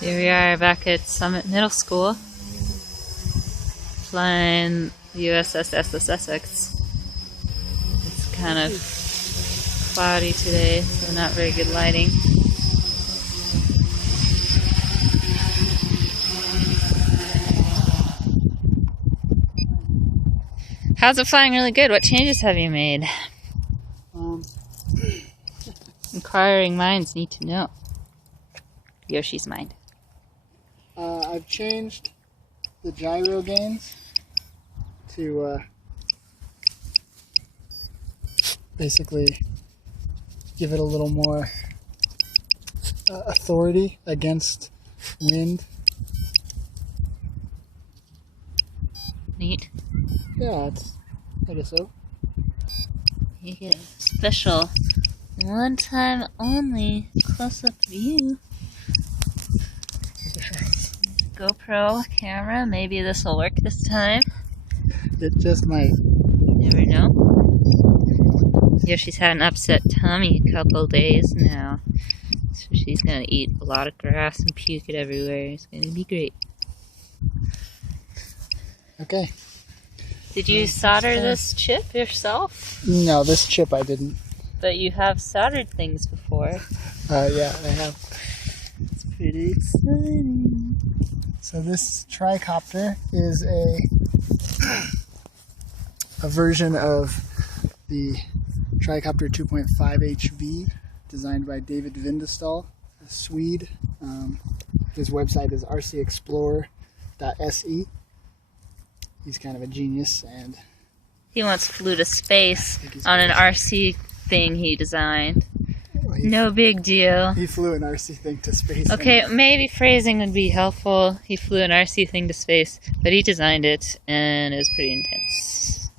Here we are back at Summit Middle School, flying the USS Essex. It's kind of cloudy today, so not very good lighting. How's it flying really good? What changes have you made? Inquiring minds need to know. Yoshi's mind. I've changed the gyro gains to basically give it a little more authority against wind. Neat. Yeah, I guess so. You get a special one time only close-up view. GoPro camera. Maybe this will work this time. It just might. You never know. Yoshi's had an upset tummy a couple days now, so she's gonna eat a lot of grass and puke it everywhere. It's gonna be great. Okay. Did you solder this chip yourself? No, this chip I didn't. But you have soldered things before. Yeah, I have. It's pretty exciting. So this tricopter is a version of the Tricopter 2.5 HV designed by David Vindestål, a Swede. His website is rcexplorer.se. He's kind of a genius, and he once flew to space on an RC thing he designed. No big deal. He flew an RC thing to space. Okay, maybe phrasing would be helpful. He flew an RC thing to space, but he designed it, and it was pretty intense.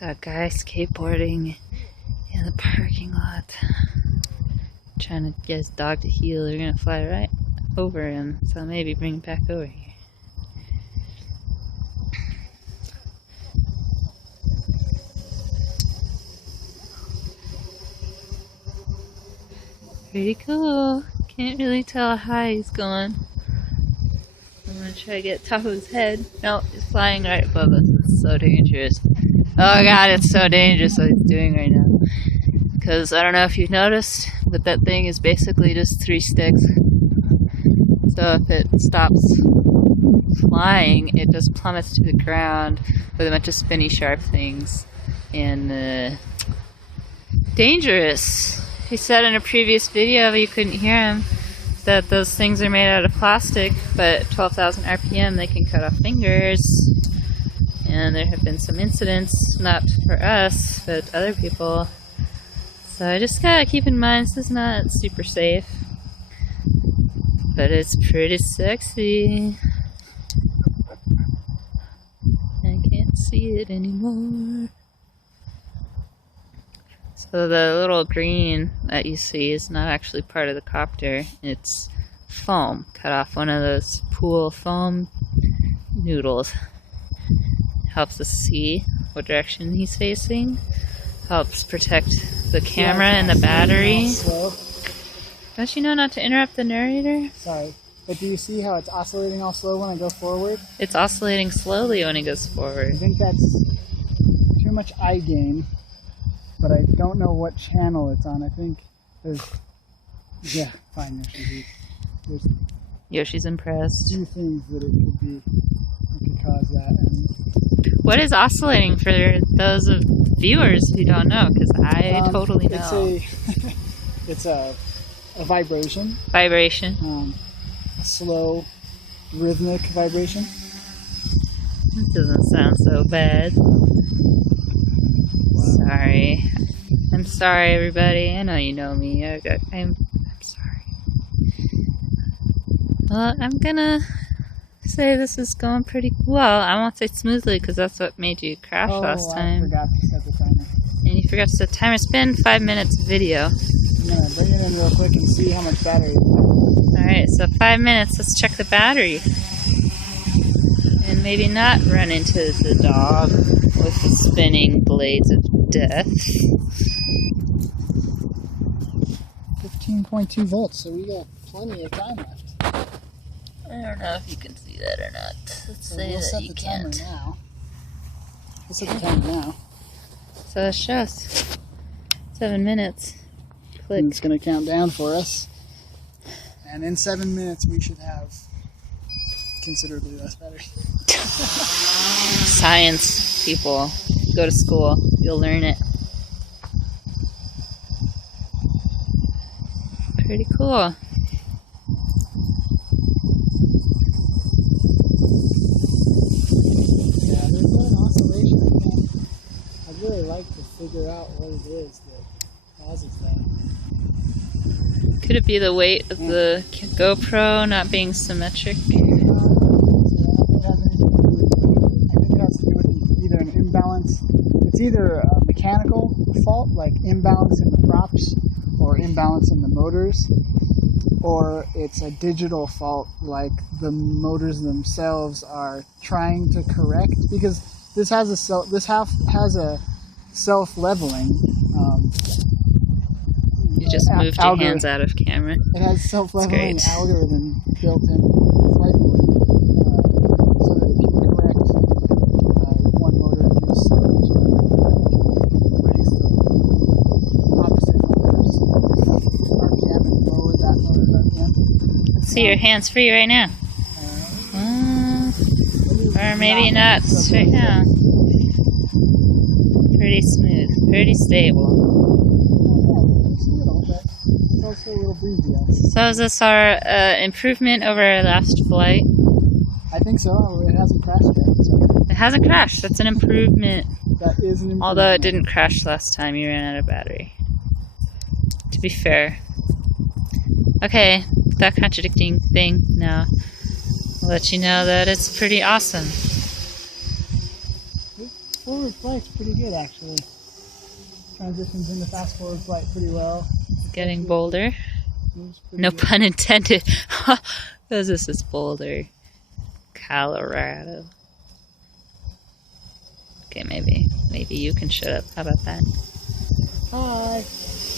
Got a guy skateboarding in the parking lot, trying to get his dog to heel. They're gonna fly right over him, so maybe bring him back over here. Pretty cool. Can't really tell how high he's going. I'm gonna try to get top of his head. No, he's flying right above us. It's so dangerous. Oh god, it's so dangerous what he's doing right now. Because I don't know if you've noticed, but that thing is basically just 3 sticks. So if it stops flying, it just plummets to the ground with a bunch of spinny sharp things. And dangerous. He said in a previous video, but you couldn't hear him, that those things are made out of plastic, but at 12,000 RPM they can cut off fingers. And there have been some incidents, not for us, but other people. So I just gotta keep in mind this is not super safe. But it's pretty sexy. I can't see it anymore. So the little green that you see is not actually part of the copter. It's foam. Cut off one of those pool foam noodles. Helps us see what direction he's facing. Helps protect the camera and the battery. Don't you know not to interrupt the narrator? Sorry. But do you see how it's oscillating all slow when I go forward? It's oscillating slowly when it goes forward. I think that's too much eye gain, but I don't know what channel it's on. I think there's... Yeah, fine, Yoshi. There's Yoshi's impressed. a few things that it could be that could cause that. What is oscillating for those of viewers who don't know? Because I totally know. It's a vibration. Vibration. A slow, rhythmic vibration. That doesn't sound so bad. Sorry. I'm sorry, everybody. I know you know me. I'm sorry. Well, I'm gonna say this is going pretty well. I won't say smoothly because that's what made you crash last time. I forgot to set the timer. And you forgot to set the timer. It's been 5 minutes of video. I'm going to bring it in real quick and see how much battery we have. Alright, so 5 minutes. Let's check the battery. And maybe not run into the dog with the spinning blades of death. 15.2 volts, so we got plenty of time left. I don't know if you can see that or not. Let's So say we'll that set you the timer can't. now. We'll set the timer now. So it shows 7 minutes. Click. And it's going to count down for us. And in 7 minutes, we should have considerably less battery. Science, people. Go to school. You'll learn it. Pretty cool. Yeah, there's an oscillation. I'd really like to figure out what it is that causes that. Could it be the weight of the GoPro not being symmetric? I think it has to do with either an imbalance. It's either a mechanical fault, like imbalance in the props, or imbalance in the motors, or it's a digital fault, like the motors themselves are trying to correct. Because this has a self-leveling. You just moved your algorithm. hands out of camera. It has self-leveling That's great. algorithm built in slightly, so that it can correct one motor use raise the opposite motor's RPM and lower that motor's RPM. Let's see your hands free right now. Or maybe not right now. Pretty smooth, pretty stable. It's a little, but it's also a little breezy out. So is this our improvement over our last flight? I think so. It hasn't crashed yet. So It hasn't crashed. That's an improvement. that is an improvement. Although it didn't crash last time, you ran out of battery. To be fair. Okay, that contradicting thing now. I'll let you know that it's pretty awesome. Forward flight's pretty good, actually. Transitions into fast forward flight pretty well. Getting bolder. Moves pretty No good. pun intended. Because this is Boulder, Colorado. Okay, maybe you can shut up. How about that? Hi.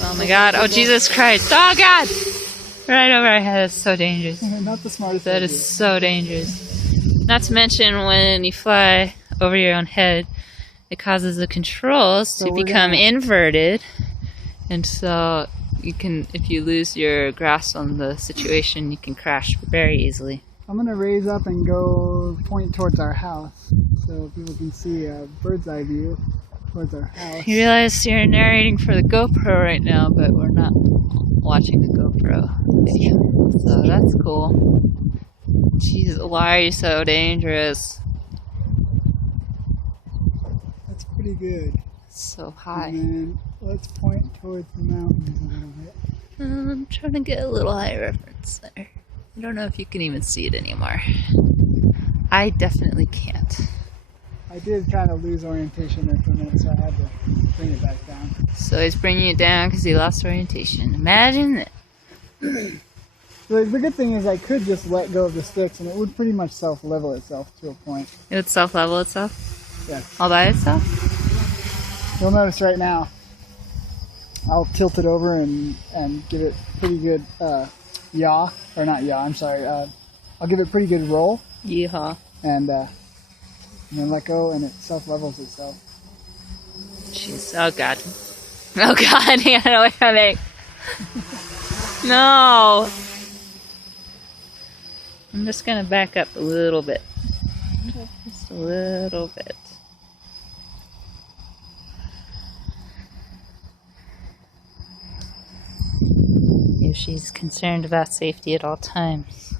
Oh my God! Oh Jesus Christ! Oh God! Right over our head. That's so dangerous. Not the smartest That idea. is so dangerous. Not to mention when you fly over your own head, it causes the controls So to we're become gonna- inverted, and so you can, if you lose your grasp on the situation, you can crash very easily. I'm going to raise up and go point towards our house so people can see a bird's eye view towards our house. You realize you're narrating for the GoPro right now, but we're not watching the GoPro video, so that's cool. Jeez, why are you so dangerous? That's pretty good. So high. And then let's point towards the mountains a little bit. I'm trying to get a little high reference there. I don't know if you can even see it anymore. I definitely can't. I did kind of lose orientation there for a minute, so I had to bring it back down. So he's bringing it down because he lost orientation. Imagine that. The good thing is I could just let go of the sticks and it would pretty much self-level itself to a point. It would self-level itself Yeah. all by itself? You'll notice right now, I'll tilt it over and give it pretty good yaw, or not yaw, I'm sorry. I'll give it pretty good roll Yeehaw. and then let go and it self-levels itself. Jeez. Oh God. Oh God. He got away from me. No. I'm just gonna back up a little bit. Just a little bit. Yoshi's concerned about safety at all times.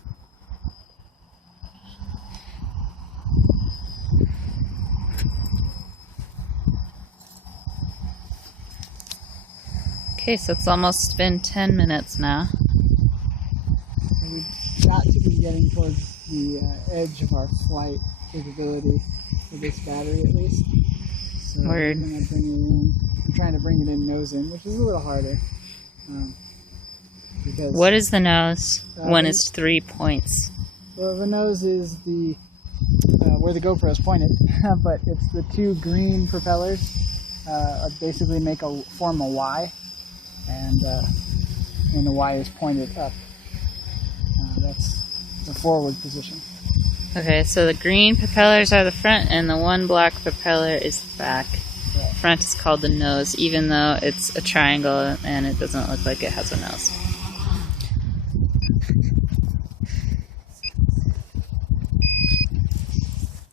Okay, so it's almost been 10 minutes now. So we've got to be getting towards the edge of our flight capability for this battery at least. So Word. we're gonna bring it in. I'm trying to bring it in nose in, which is a little harder. Because What is the nose when the- it's 3 points? well, the nose is the where the GoPro is pointed, but it's the two green propellers basically form a Y, and the Y is pointed up. That's the forward position. Okay, so the green propellers are the front, and the one black propeller is the back. Right. Front is called the nose, even though it's a triangle and it doesn't look like it has a nose.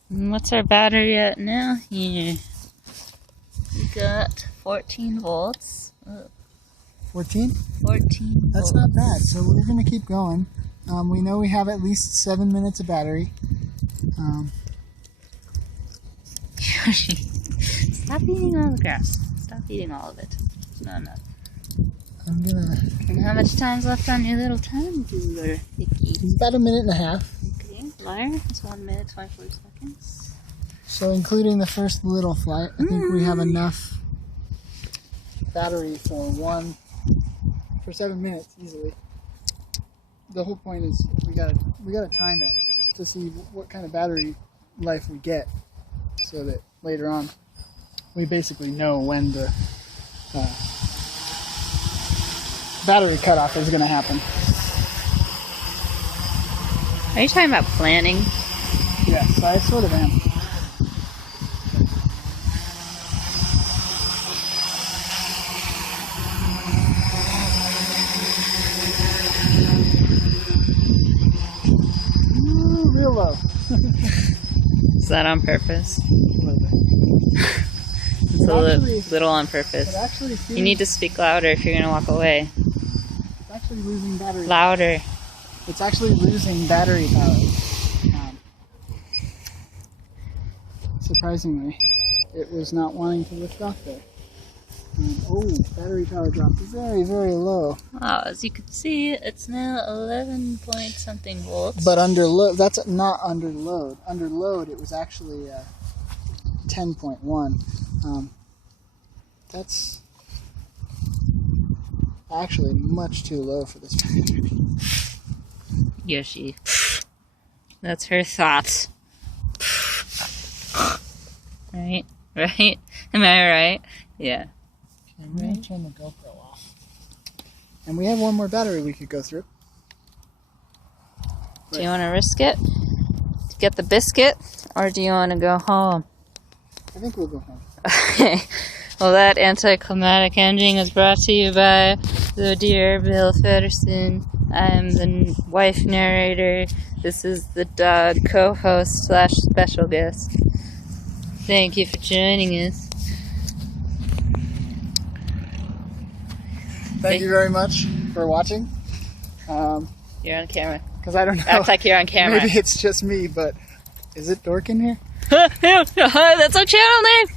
And what's our battery at now? Here. We got 14 volts. 14? 14 That's volts. not bad. So we're going to keep going. We know we have at least 7 minutes of battery. Stop eating all the grass. Stop eating all of it. It's not enough. I'm gonna. And how much time's left on your little time ruler, Vicky? About a minute and a half. Okay, flyer. It's 1 minute, 24 seconds. So including the first little flight, I think we have enough battery for 7 minutes easily. The whole point is we gotta time it to see what kind of battery life we get, so that later on we basically know when the battery cutoff is going to happen. Are you talking about planning? Yes, I sort of am. Ooh, real low. Is that on purpose? A little bit. It's a little on It purpose. actually seems You need to speak louder if you're going to walk away. it's actually losing battery. Louder. It's actually losing battery power. Surprisingly, it was not wanting to lift off there. Battery power dropped very, very low. Oh, as you can see, it's now 11 point something volts. But under load, that's not under load. Under load, it was actually 10.1. That's actually much too low for this battery. Yoshi. That's her thoughts. Right? Right? Am I right? Yeah. I'm going to turn the GoPro off. And we have one more battery we could go through. Do you want to risk it to get the biscuit, or do you want to go home? I think we'll go home. Okay. Well, that anticlimactic ending is brought to you by the dear Bill Feddersen. I'm the wife narrator. This is the dog co-host / special guest. Thank you for joining us. Thank you very much for watching. You're on camera. Because I don't know. Act like you're on camera. Maybe it's just me, but is it dork in here? That's our channel name.